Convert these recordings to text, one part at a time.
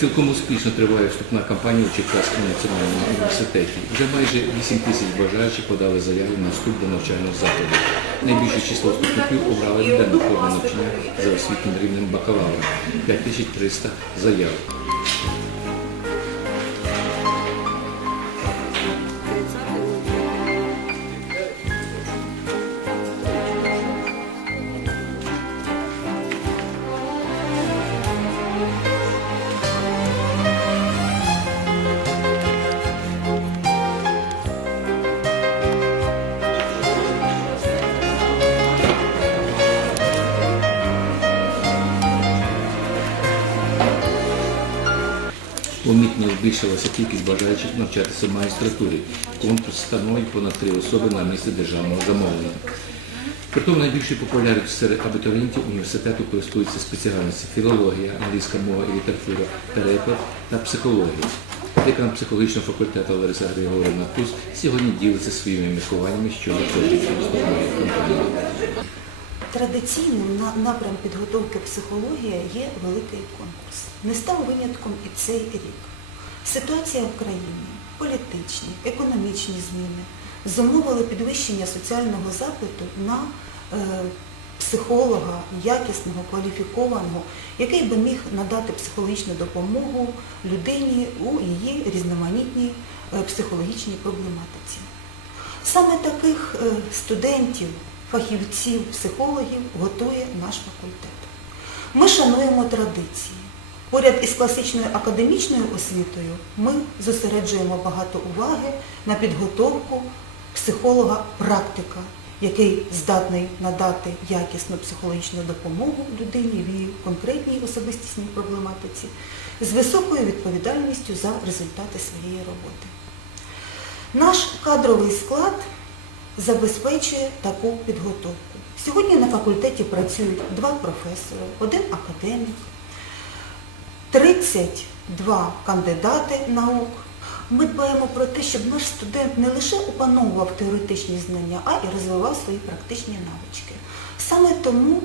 Цілком успішно триває вступна кампанія у Черкаському національному університеті. Вже майже 8 тисяч бажаючих подали заяви на вступ до навчального закладу. Найбільше число вступників обрали денну форму навчання за освітнім рівнем бакалавра 5300 заяв. Помітно збільшилася кількість бажаючих навчатися в магістратурі. Конкурс становить понад три особи на місце державного замовлення. Притом найбільшою популярністю серед абітурієнтів університету користуються спеціальності філологія, англійська мова і література, переклад та психологія. Декан психологічного факультету Лариса Григорівна Туз сьогодні ділиться своїми міркуваннями щодо подальшої вступної кампанії. Традиційним напрям підготовки психологія є великий конкурс. Не став винятком і цей рік. Ситуація в країні, політичні, економічні зміни зумовили підвищення соціального запиту на е, психолога, якісного, кваліфікованого, який би міг надати психологічну допомогу людині у її різноманітній е, психологічній проблематиці. Саме таких е, студентів, фахівців, психологів готує наш факультет. Ми шануємо традиції. Поряд із класичною академічною освітою ми зосереджуємо багато уваги на підготовку психолога-практика, який здатний надати якісну психологічну допомогу людині в її конкретній особистісній проблематиці з високою відповідальністю за результати своєї роботи. Наш кадровий склад забезпечує таку підготовку. Сьогодні на факультеті працюють два професори, один академік, 32 кандидати наук. Ми дбаємо про те, щоб наш студент не лише опановував теоретичні знання, а і розвивав свої практичні навички. Саме тому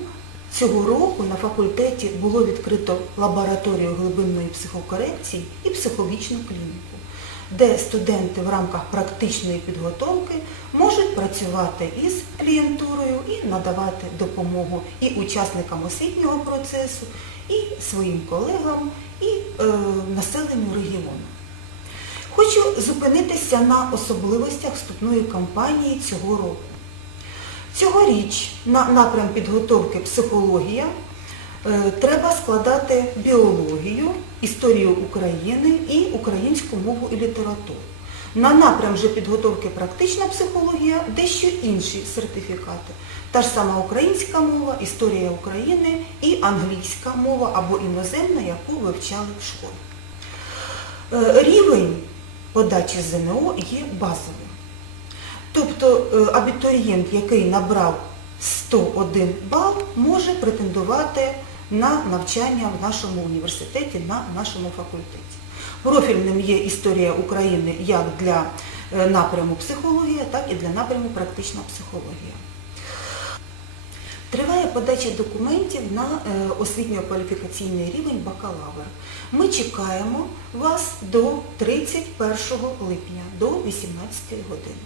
цього року на факультеті було відкрито лабораторію глибинної психокорекції і психологічну клініку, де студенти в рамках практичної підготовки можуть працювати із клієнтурою і надавати допомогу і учасникам освітнього процесу, і своїм колегам, і е, населенню регіону. Хочу зупинитися на особливостях вступної кампанії цього року. Цьогоріч на напрям підготовки психологія треба складати біологію, історію України і українську мову і літературу. На напрям же підготовки практична психологія дещо інші сертифікати. Та ж сама українська мова, історія України і англійська мова або іноземна, яку вивчали в школі. Е, Рівень подачі ЗНО є базовим. Тобто е, абітурієнт, який набрав 101 бал, може претендувати на навчання в нашому університеті, на нашому факультеті. Профільним є історія України як для е, напряму психологія, так і для напряму практична психологія. Триває подача документів на е, освітньо-кваліфікаційний рівень бакалавр. Ми чекаємо вас до 31 липня, до 18 години.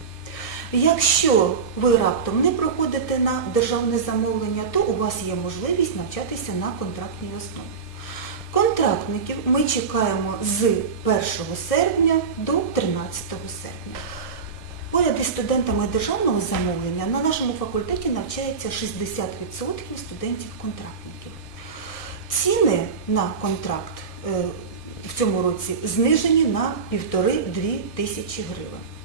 Якщо ви раптом не проходите на державне замовлення, то у вас є можливість навчатися на контрактній основі. Контрактників ми чекаємо з 1 серпня до 13 серпня. Поряд із студентами державного замовлення на нашому факультеті навчається 60% студентів-контрактників. Ціни на контракт е, в цьому році знижені на півтори-дві тисячі гривень.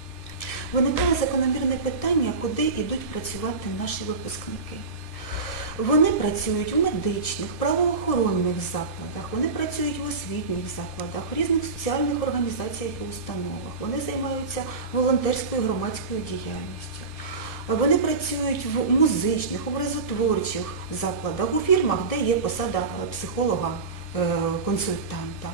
Виникає закономірне питання, куди йдуть працювати наші випускники. Вони працюють у медичних, правоохоронних закладах, вони працюють в освітніх закладах, в різних соціальних організаціях і установах, вони займаються волонтерською громадською діяльністю. Вони працюють в музичних, образотворчих закладах, у фірмах, де є посада е, психолога-консультанта.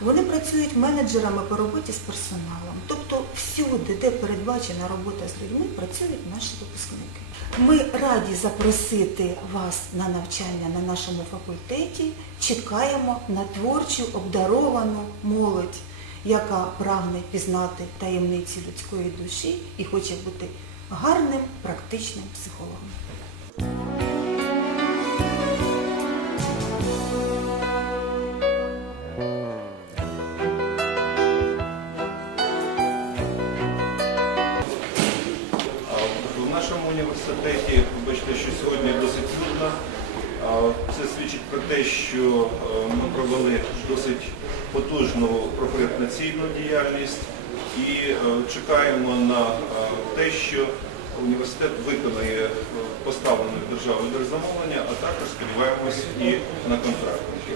Вони працюють менеджерами по роботі з персоналом. Тобто всюди, де передбачена робота з людьми, працюють наші випускники. Ми раді запросити вас на навчання на нашому факультеті. Чекаємо на творчу, обдаровану молодь, яка прагне пізнати таємниці людської душі і хоче бути гарним практичним психологом. Університеті, бачите, що сьогодні досить людно. Це свідчить про те, що е, ми провели досить потужну профорієнтаційну діяльність і е, чекаємо на е, те, що університет виконає поставлене державою держзамовлення, а також сподіваємось і на контракт.